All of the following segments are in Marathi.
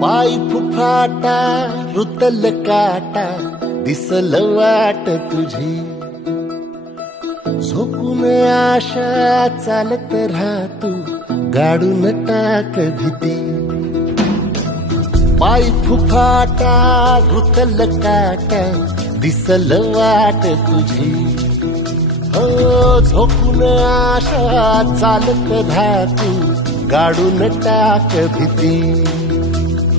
पाय फुफाटा रुतल काटा दिसल वाट तुझी झोकून आशा चालत राहतू गाडून टाक भीती पाय फुफाटा रुतल काटा दिसल वाट तुझी हो झोकून आशा चालत राहतू गाडून टाक भीती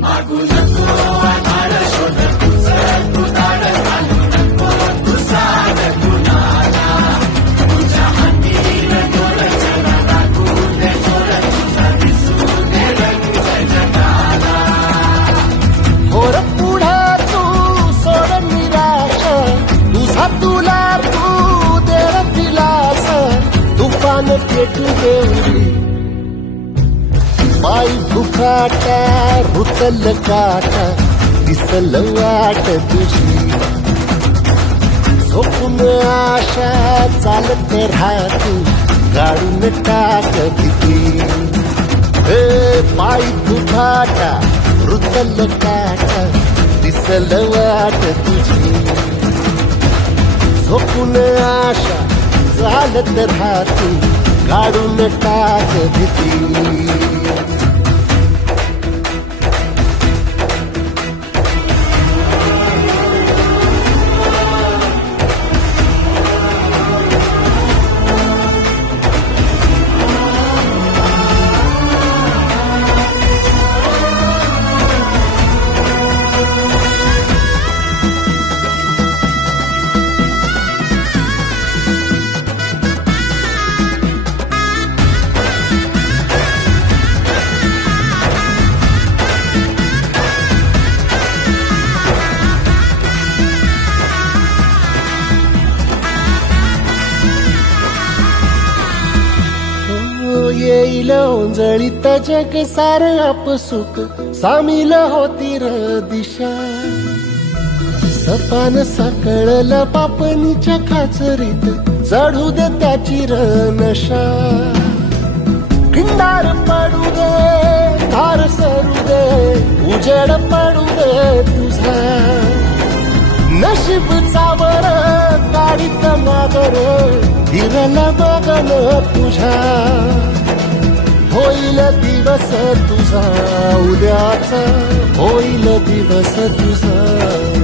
मागू नको आधार शोध तुझं तू दाड घालू नको तू साध कुणाला तुझ्या हातीन डोर चला दाखवू दे जोर तुझा दिसू दे रंग जगाला होर पुढे तू सोड निराश तुझा तुला तू दे दिलास तुफान पेटू देऊली पाय फुफाटा रुतल काटा दिसल वाट तुझी झोपून आशा चालत राहतू गाडून टाक भीती पाय फुफाटा रुतल काटा दिसल वाट तुझी झोपून आशा चालत राहतू गाडून टाक भीती येईल ओंजळीत जग सार आपसुक सामील होती र दिशा सपान साकळल पापणीच्या खाचरीत चढू दे त्याची र नशा खिंडार पडू दे धार सरू दे उजेड पडू दे तुझा नशीब चावर गाडीत मागर फिरल बघन तुझ्या होईल दिवस तुझा उद्याचा होईल दिवस तुझा